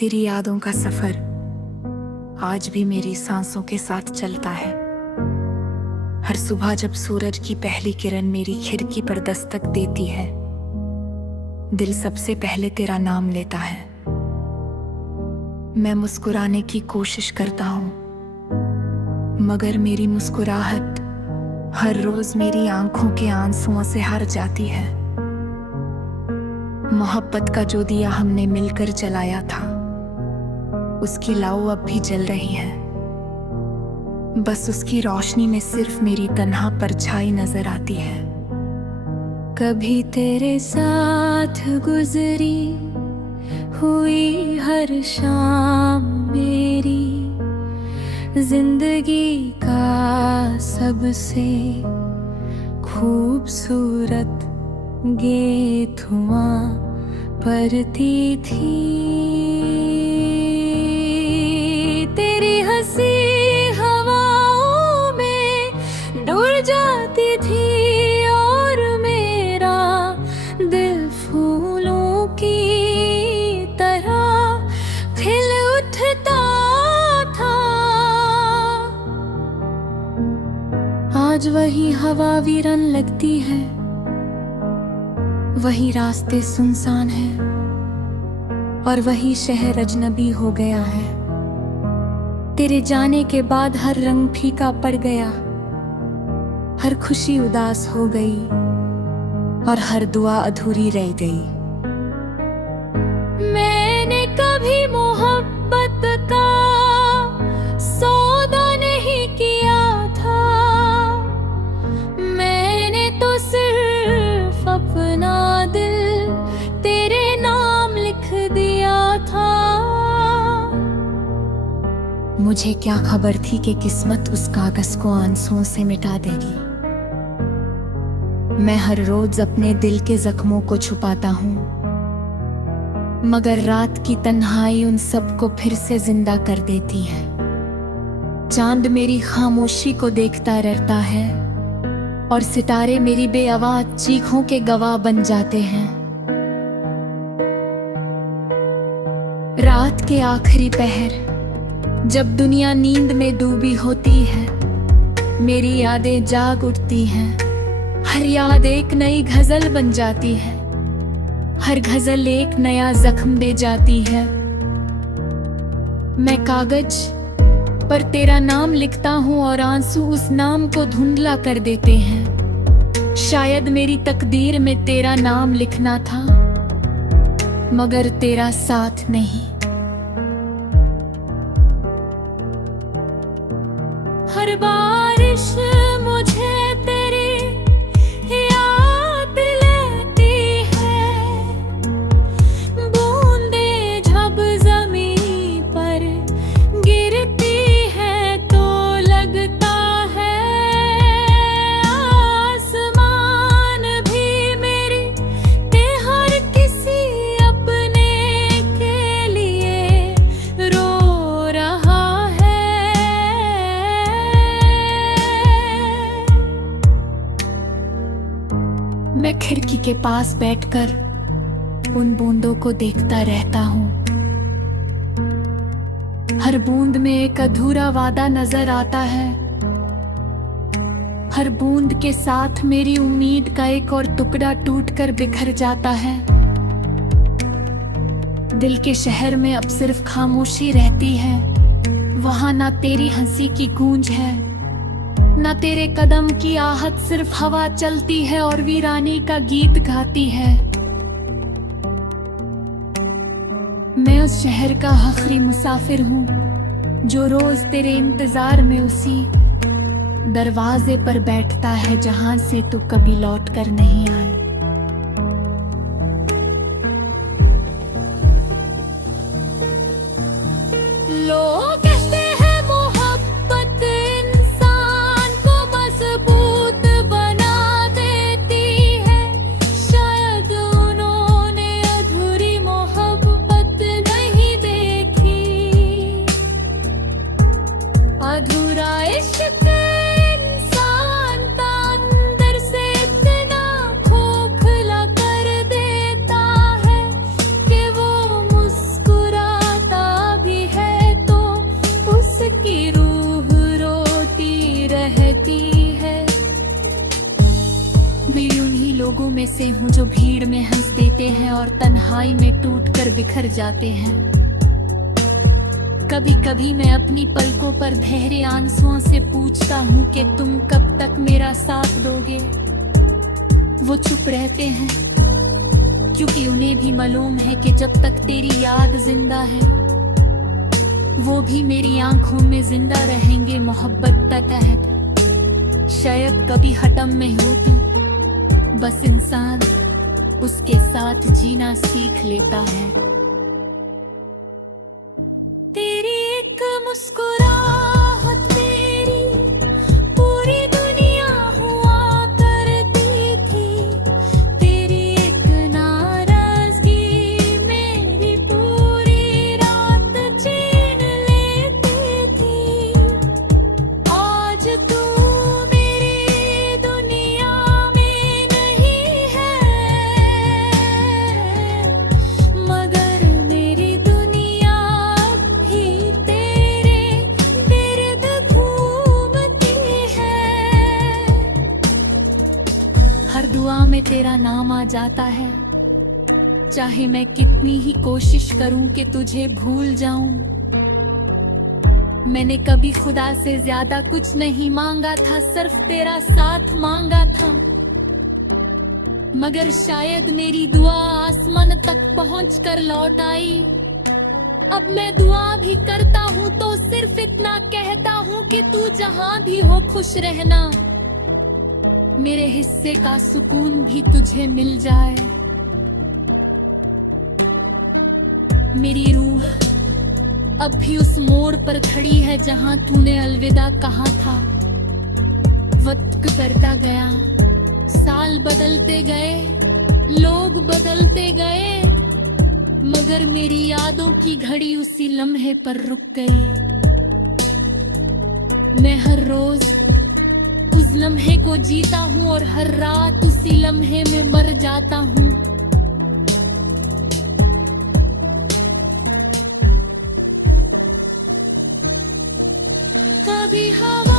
तेरी यादों का सफर आज भी मेरी सांसों के साथ चलता है। हर सुबह जब सूरज की पहली किरण मेरी खिड़की पर दस्तक देती है, दिल सबसे पहले तेरा नाम लेता है। मैं मुस्कुराने की कोशिश करता हूँ, मगर मेरी मुस्कुराहट हर रोज मेरी आंखों के आंसुओं से हार जाती है। मोहब्बत का जो दिया हमने मिलकर जलाया था, उसकी लौ अब भी जल रही है। बस उसकी रोशनी में सिर्फ मेरी तन्हा परछाई नजर आती है। कभी तेरे साथ गुजरी हुई हर शाम मेरी जिंदगी का सबसे खूबसूरत गीत हुआ पड़ती थी। तेरी हंसी हवाओं में डूब जाती थी और मेरा दिल फूलों की तरह खिल उठता था। आज वही हवा वीरान लगती है, वही रास्ते सुनसान हैं और वही शहर अजनबी हो गया है। तेरे जाने के बाद हर रंग फीका पड़ गया, हर खुशी उदास हो गई और हर दुआ अधूरी रह गई। मैंने कभी मोहब्बत का सौदा नहीं किया था, मैंने तो सिर्फ अपना दिल तेरे नाम लिख दिया था। मुझे क्या खबर थी कि किस्मत उस कागज को आंसुओं से मिटा देगी। मैं हर रोज अपने दिल के जख्मों को छुपाता हूँ, मगर रात की तन्हाई उन सबको फिर से जिंदा कर देती है। चांद मेरी खामोशी को देखता रहता है और सितारे मेरी बेआवाज चीखों के गवाह बन जाते हैं। रात के आखिरी पहर जब दुनिया नींद में डूबी होती है, मेरी यादें जाग उठती हैं। हर याद एक नई गजल बन जाती है, हर गजल एक नया जख्म दे जाती है। मैं कागज पर तेरा नाम लिखता हूँ और आंसू उस नाम को धुंधला कर देते हैं। शायद मेरी तकदीर में तेरा नाम लिखना था, मगर तेरा साथ नहीं। हर बारिश मुझे तेरी याद लेती है, बूंदे जब जमीन पर गिरती है तो लगता है आसमान भी मेरी ते हर किसी अपने के लिए रो रहा है। मैं खिड़की के पास बैठकर उन बूंदों को देखता रहता हूँ। हर बूंद में एक अधूरा वादा नजर आता है, हर बूंद के साथ मेरी उम्मीद का एक और टुकड़ा टूटकर बिखर जाता है। दिल के शहर में अब सिर्फ खामोशी रहती है, वहां ना तेरी हंसी की गूंज है, ना तेरे कदम की आहट, सिर्फ हवा चलती है और वीरानी का गीत गाती है। मैं उस शहर का आखिरी मुसाफिर हूँ जो रोज तेरे इंतजार में उसी दरवाजे पर बैठता है जहां से तू कभी लौट कर नहीं आए। लोग कहते हैं मोहब्बत इंसान को मजबूत बना देती है, शायद उन्होंने अधूरी मोहब्बत नहीं देखी। अधूरा इश्क इंसान का अंदर से इतना खो जो भीड़ में हंस देते हैं और तन्हाई में टूट कर बिखर जाते हैं। कभी कभी मैं अपनी पलकों पर बहरे आंसुओं से पूछता हूँ कि तुम कब तक मेरा साथ दोगे। वो चुप रहते हैं क्योंकि उन्हें भी मालूम है कि जब तक तेरी याद जिंदा है वो भी मेरी आंखों में जिंदा रहेंगे मोहब्बत तहत। शायद कभी हटम में हो तू, बस इंसान उसके साथ जीना सीख लेता है। तेरी एक मुस्कुराहट मेरी पूरी दुनिया हुआ करती थी। तेरी एक नाराजगी मेरी पूरी रात छीन लेती थी। आज तू मेरी दुनिया में नहीं है, मगर मेरी दुनिया भी तेरे इर्द घूमती है। हर दुआ में तेरा नाम आ जाता है, चाहे मैं कितनी ही कोशिश करूं कि तुझे भूल जाऊं। मैंने कभी खुदा से ज्यादा कुछ नहीं मांगा था, सिर्फ तेरा साथ मांगा था। मगर शायद मेरी दुआ आसमान तक पहुंचकर लौट आई। अब मैं दुआ भी करता हूँ तो सिर्फ इतना कहता हूँ कि तू जहां भी हो खुश रहना। मेरे हिस्से का सुकून भी तुझे मिल जाए। मेरी रूह अब भी उस मोड़ पर खड़ी है जहां तूने अलविदा कहा था। वक्त गुजरता गया, साल बदलते गए, लोग बदलते गए, मगर मेरी यादों की घड़ी उसी लम्हे पर रुक गई। मैं हर रोज उस लम्हे को जीता हूँ और हर रात उसी लम्हे में मर जाता हूँ। कभी हवा